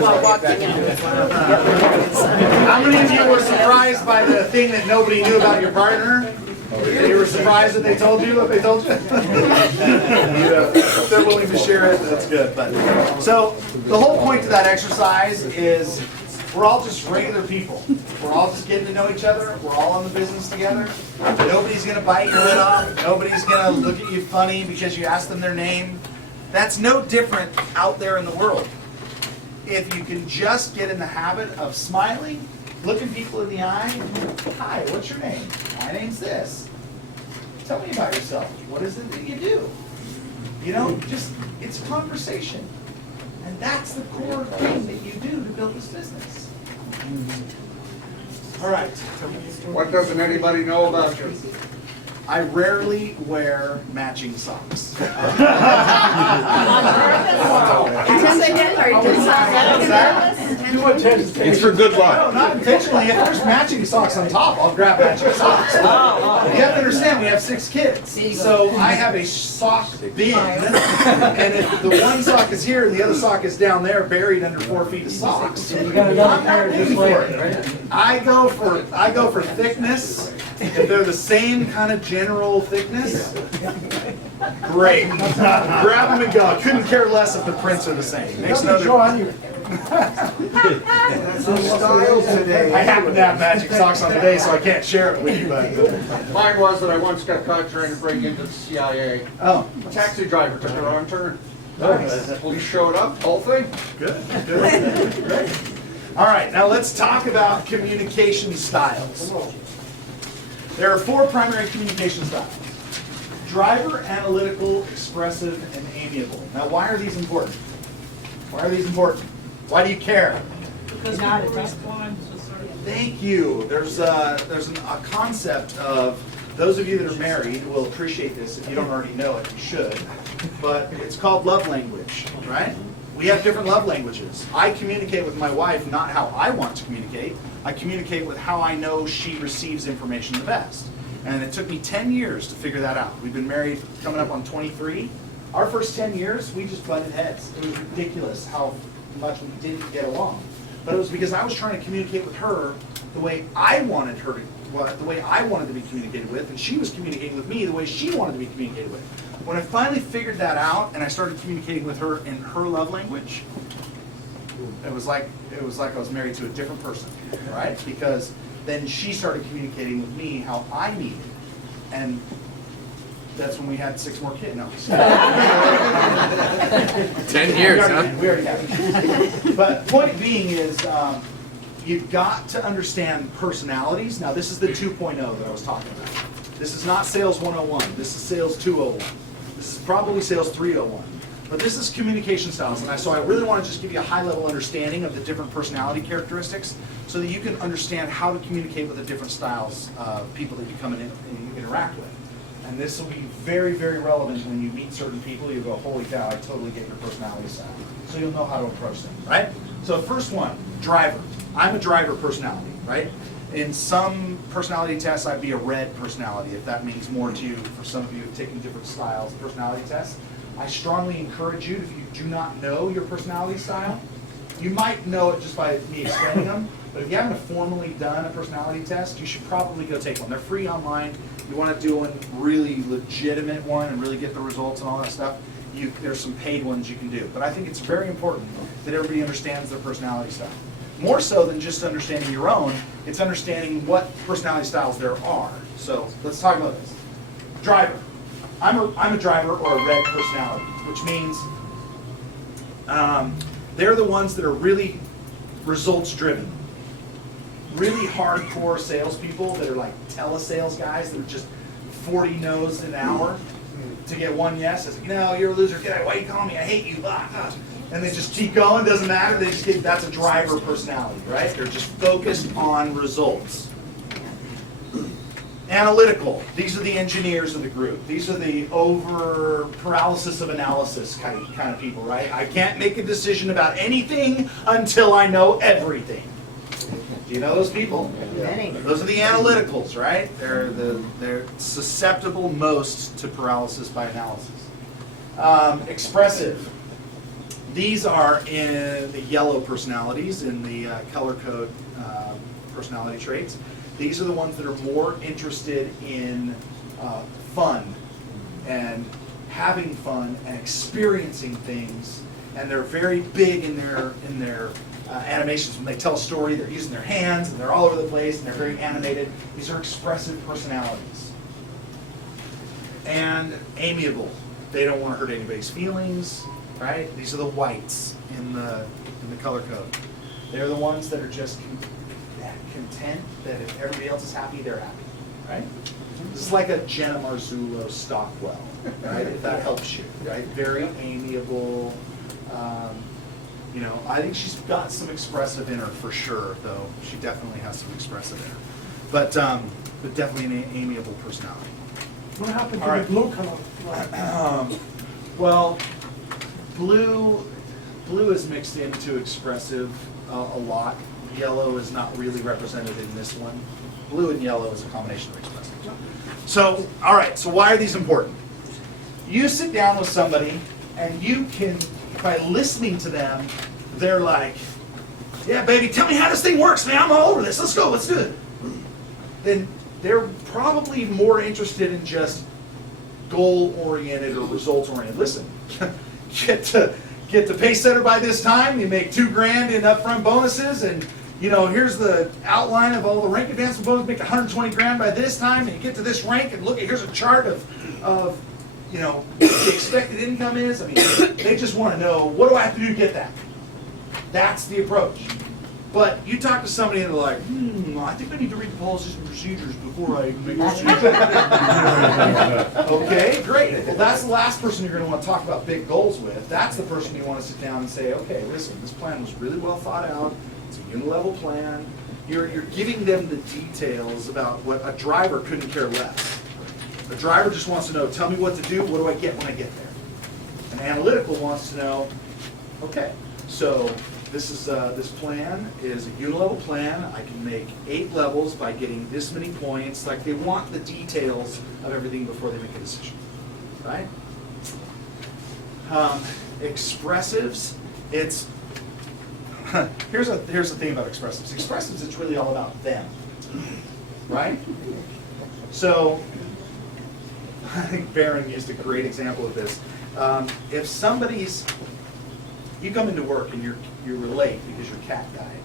while walking in. How many of you were surprised by the thing that nobody knew about your partner? You were surprised that they told you what they told you? If they're willing to share it, that's good. But so the whole point to that exercise is we're all just regular people. We're all just getting to know each other. We're all in the business together. Nobody's going to bite your head off. Nobody's going to look at you funny because you asked them their name. That's no different out there in the world. If you can just get in the habit of smiling, looking people in the eye, hi, what's your name? My name's this. Tell me about yourself. What is it that you do? You know, just, it's conversation. And that's the core thing that you do to build this business. All right. What doesn't anybody know about you? I rarely wear matching socks. It's for good luck. No, not intentionally. If there's matching socks on top, I'll grab matching socks. You have to understand, we have 6 kids. So I have a sock bin. And if the one sock is here and the other sock is down there buried under 4 feet of socks, I'm not paying for it. I go for thickness. If they're the same kind of general thickness, great. Grab them and go. I couldn't care less if the prints are the same. Makes no difference. I happen to have magic socks on today, so I can't share it with you. But Mine was that I once got caught trying to break into the CIA. oh, Taxi driver took the wrong turn. nice. Police showed up, whole thing. Good. Great. All right, now let's talk about communication styles. There are 4 primary communication styles. Driver, analytical, expressive, and amiable. Now, why are these important? Why are these important? Why do you care? Because people respond to certain. Thank you. There's a concept of, those of you that are married will appreciate this. If you don't already know it, you should. But it's called love language, right? We have different love languages. I communicate with my wife not how I want to communicate. I communicate with how I know she receives information the best. And it took me 10 years to figure that out. We've been married coming up on 23. Our first 10 years, we just butted heads. It was ridiculous how much we didn't get along. But it was because I was trying to communicate with her the way I wanted her to, the way I wanted to be communicated with, and she was communicating with me the way she wanted to be communicated with. When I finally figured that out and I started communicating with her in her love language, it was like I was married to a different person, right? Because then she started communicating with me how I needed, and that's when we had 6 more kids. No. 10 years, huh? We already have. But point being is, you've got to understand personalities. Now, this is the 2.0 that I was talking about. This is not sales 101. This is sales 201. This is probably sales 301. But this is communication styles. And so I really want to just give you a high-level understanding of the different personality characteristics so that you can understand how to communicate with the different styles of people that you come in and you interact with. And this will be very, very relevant when you meet certain people. You go, holy cow, I totally get your personality style. So you'll know how to approach them, right? So first one, driver. I'm a driver personality, right? In some personality tests, I'd be a red personality, if that means more to you. For some of you who've taken different styles of personality tests, I strongly encourage you, if you do not know your personality style, you might know it just by me explaining them, but if you haven't formally done a personality test, you should probably go take one. They're free online. You want to do one really legitimate one and really get the results and all that stuff, there's some paid ones you can do. But I think it's very important that everybody understands their personality style. More so than just understanding your own, it's understanding what personality styles there are. So let's talk about this. Driver. I'm a driver or a red personality, which means they're the ones that are really results driven. Really hardcore salespeople that are like telesales guys that are just 40 no's an hour to get one yes. It's like, no, you're a loser. Get out. Why are you calling me? I hate you. Blah, blah. And they just keep going. Doesn't matter. They just that's a driver personality, right? They're just focused on results. Analytical. These are the engineers of the group. These are the over paralysis of analysis kind of people, right? I can't make a decision about anything until I know everything. Do you know those people? Many. Those are the analyticals, right? They're susceptible most to paralysis by analysis. Expressive. These are in the yellow personalities, in the color code personality traits. These are the ones that are more interested in fun and having fun and experiencing things, and they're very big in their animations. When they tell a story, they're using their hands and they're all over the place and they're very animated. These are expressive personalities. And amiable. They don't want to hurt anybody's feelings, right? These are the whites in the color code. They're the ones that are just content that if everybody else is happy, they're happy, right? This is like a Jenna Marzullo Stockwell, right? If that helps you, right? Very amiable. You know, I think she's got some expressive in her for sure, though. She definitely has some expressive in her. But definitely an amiable personality. What happened to All the right. blue color? Well, blue is mixed into expressive a lot. Yellow is not really represented in this one. Blue and yellow is a combination of expressive. So, all right, so why are these important? You sit down with somebody and you can, by listening to them, they're like, yeah, baby, tell me how this thing works, man. I'm all over this. Let's go, let's do it. Then they're probably more interested in just goal-oriented or results-oriented. Listen, get to pay center by this time. You make $2,000 in upfront bonuses, and you know here's the outline of all the rank advancement bonuses. Make $120,000 by this time, and you get to this rank, and look, here's a chart of you know what the expected income is. I mean, they just want to know, what do I have to do to get that? That's the approach. But you talk to somebody and they're like, I think I need to read the policies and procedures before I make a decision. Okay, great. Well, that's the last person you're going to want to talk about big goals with. That's the person you want to sit down and say, okay, listen, this plan was really well thought out. It's a unilevel plan. You're giving them the details about what a driver couldn't care less. A driver just wants to know, tell me what to do, what do I get when I get there? An analytical wants to know, okay, so this plan is a unilevel plan. I can make 8 levels by getting this many points. Like, they want the details of everything before they make a decision, right? Expressives, it's here's the thing about expressives. Expressives, it's really all about them, right? So I think Barron used a great example of this. If somebody's, you come into work and you're late because your cat died,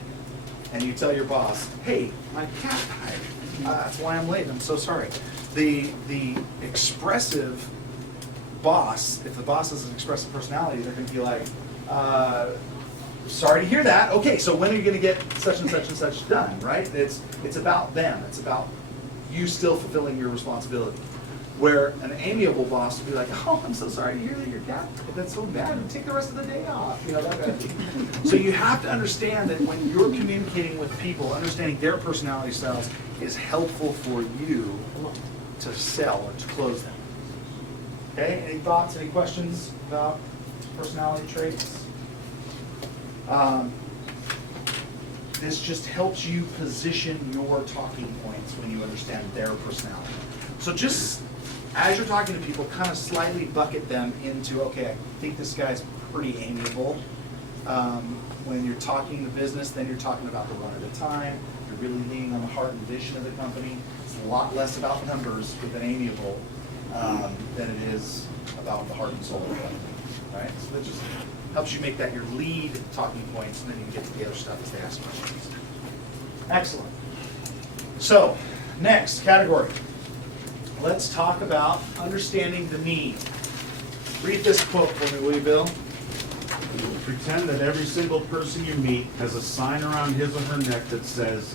and you tell your boss, hey, my cat died. That's why I'm late. I'm so sorry. The expressive boss, if the boss has an expressive personality, they're going to be like, sorry to hear that. Okay, so when are you going to get such and such and such done, right? It's about them. It's about you still fulfilling your responsibility. Where an amiable boss would be like, oh, I'm so sorry to hear that your cat, that's so bad, take the rest of the day off, you know, that kind of thing. So you have to understand that when you're communicating with people, understanding their personality styles is helpful for you to sell or to close them. Okay, any thoughts, any questions about personality traits? This just helps you position your talking points when you understand their personality. So just as you're talking to people, kind of slightly bucket them into, okay, I think this guy's pretty amiable. When you're talking the business, then you're talking about the run at a time. You're really leaning on the heart and vision of the company. It's a lot less about numbers with an amiable than it is about the heart and soul of the company, right? So that just helps you make that your lead talking points, and then you can get to the other stuff as they ask questions. Excellent. So, next category. Let's talk about understanding the need. Read this quote for me, will you, Bill? Pretend that every single person you meet has a sign around his or her neck that says,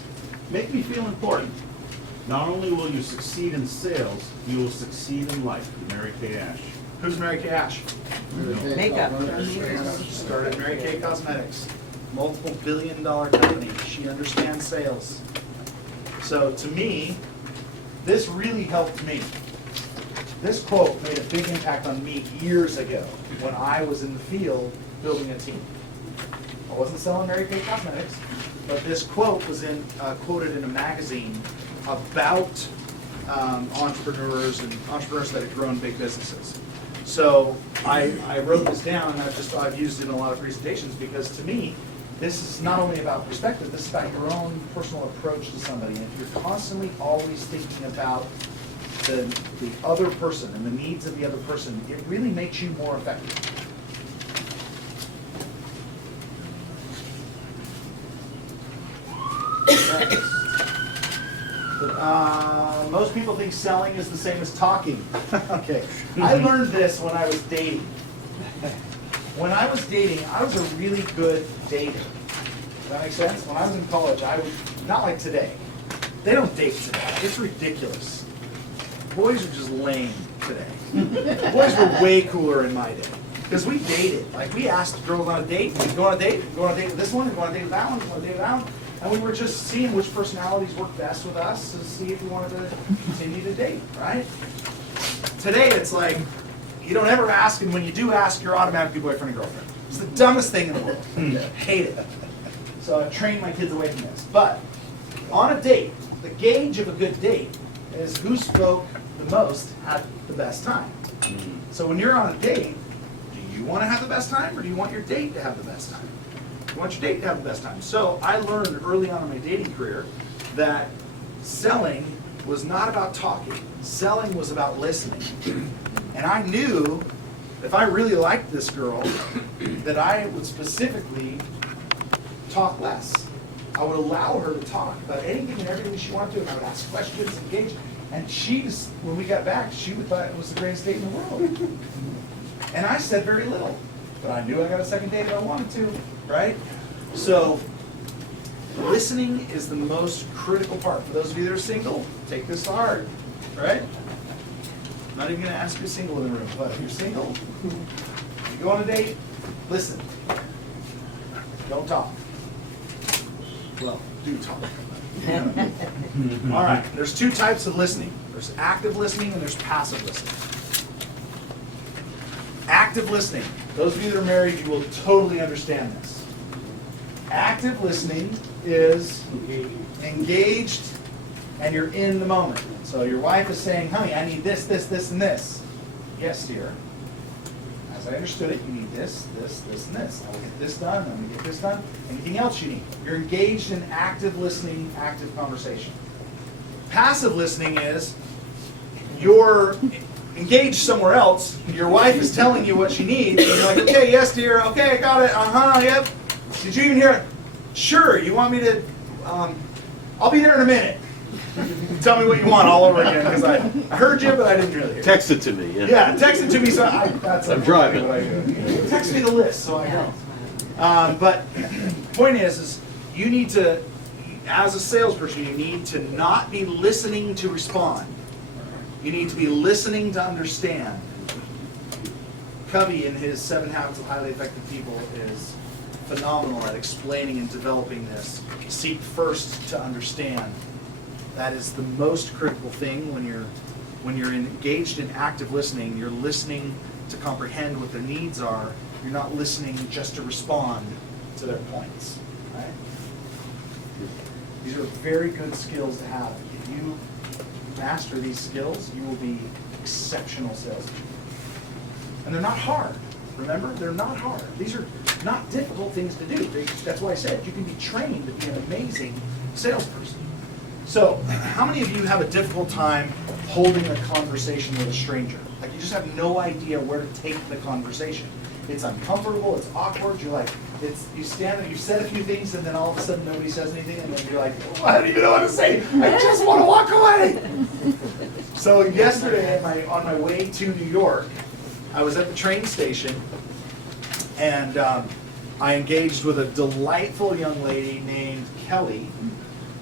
"Make me feel important." Not only will you succeed in sales, you will succeed in life. Mary Kay Ash. Who's Mary Kay Ash? Makeup. Started Mary Kay Cosmetics. Multiple billion-dollar company. She understands sales. So to me, this really helped me. This quote made a big impact on me years ago when I was in the field building a team. I wasn't selling Mary Kay Cosmetics, but this quote was quoted in a magazine about entrepreneurs and entrepreneurs that had grown big businesses. So I wrote this down, and I've used it in a lot of presentations, because to me, this is not only about perspective, this is about your own personal approach to somebody. And if you're constantly always thinking about the other person and the needs of the other person, it really makes you more effective. Most people think selling is the same as talking. Okay, I learned this when I was dating. When I was dating, I was a really good dater. Does that make sense? When I was in college, I was not like today. They don't date today. It's ridiculous. Boys are just lame today. Boys were way cooler in my day. Because we dated. Like, we asked girls on a date, we'd go on a date, we'd go on a date with this one, we'd go on a date with that one, we'd go on a date with that one. And we were just seeing which personalities work best with us to see if we wanted to continue to date, right? Today, it's like, you don't ever ask, and when you do ask, you're automatically boyfriend and girlfriend. It's the dumbest thing in the world. Hate it. So I trained my kids away from this. But on a date, the gauge of a good date is who spoke the most had the best time. So when you're on a date, do you want to have the best time, or do you want your date to have the best time? You want your date to have the best time. So I learned early on in my dating career that selling was not about talking. Selling was about listening. And I knew if I really liked this girl, that I would specifically talk less. I would allow her to talk about anything and everything she wanted to, and I would ask questions, engage. And she's, when we got back, she would thought it was the greatest date in the world. And I said very little, but I knew I got a second date if I wanted to, right? So listening is the most critical part. For those of you that are single, take this to heart, right? I'm not even going to ask you single in the room, but if you're single, you go on a date, listen. Don't talk. Well, do talk. All right, there's two types of listening. There's active listening and there's passive listening. Active listening. Those of you that are married, you will totally understand this. Active listening is engaged and you're in the moment. So your wife is saying, honey, I need this, this, this, and this. Yes, dear. As I understood it, you need this, this, this, and this. I will get this done, I'm going to get this done. Anything else you need? You're engaged in active listening, active conversation. Passive listening is you're engaged somewhere else. Your wife is telling you what she needs, and you're like, okay, yes, dear, okay, I got it, yep. Did you even hear it? Sure, you want me to, I'll be there in a minute. Tell me what you want all over again, because I heard you, but I didn't really hear it. Text it to me. Yeah, text it to me, so that's I'm driving. what I do. Text me the list, so I know. But point is you need to, as a salesperson, you need to not be listening to respond. You need to be listening to understand. Covey, in his 7 Habits of Highly Effective People, is phenomenal at explaining and developing this. Seek first to understand. That is the most critical thing when you're engaged in active listening. You're listening to comprehend what their needs are. You're not listening just to respond to their points. Right? These are very good skills to have. If you master these skills, you will be exceptional salespeople. And they're not hard. Remember, they're not hard. These are not difficult things to do. That's why I said you can be trained to be an amazing salesperson. So, how many of you have a difficult time holding a conversation with a stranger? Like, you just have no idea where to take the conversation. It's uncomfortable, it's awkward, you're like, you stand there, you said a few things, and then all of a sudden nobody says anything, and then you're like, oh, I don't even know what to say, I just want to walk away. So yesterday, on my way to New York, I was at the train station, and I engaged with a delightful young lady named Kelly,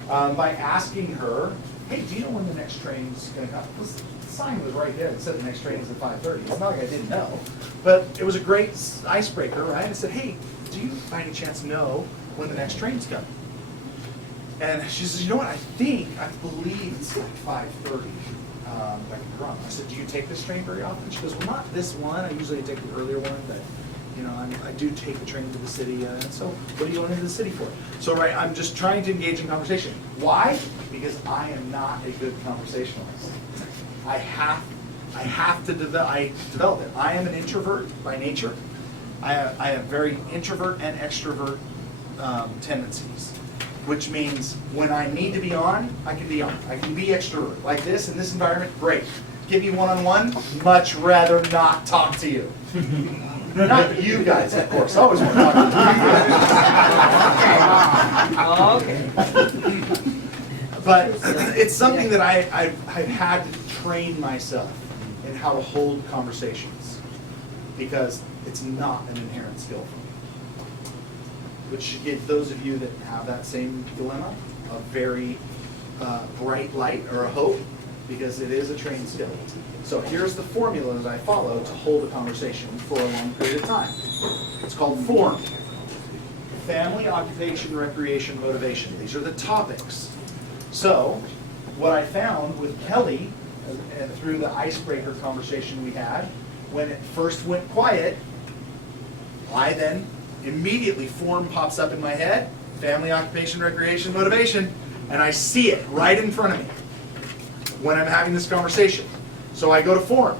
by asking her, hey, do you know when the next train's going to come? The sign was right there that said the next train is at 5:30. It's not like I didn't know. But it was a great icebreaker, right? I said, hey, do you by any chance know when the next train's coming? And she says, you know what, I believe it's like 5:30. I could be wrong. I said, do you take this train very often? She goes, well, not this one. I usually take the earlier one, but you know, I do take the train to the city, so what are you going into the city for? So, right, I'm just trying to engage in conversation. Why? Because I am not a good conversationalist. I have I have to develop it. I am an introvert by nature. I have very introvert and extrovert tendencies, which means when I need to be on, I can be on. I can be extrovert. Like this, in this environment, great. Give me one-on-one, much rather not talk to you. Not you guys, of course. I always want to talk to you. Okay. But it's something that I've had to train myself in how to hold conversations, because it's not an inherent skill for me. Which should give those of you that have that same dilemma a very bright light or a hope, because it is a trained skill. So here's the formula that I follow to hold a conversation for a long period of time. It's called FORM. Family, occupation, recreation, motivation. These are the topics. So what I found with Kelly, and through the icebreaker conversation we had, when it first went quiet, I then immediately FORM pops up in my head, family, occupation, recreation, motivation, and I see it right in front of me when I'm having this conversation. So I go to FORM.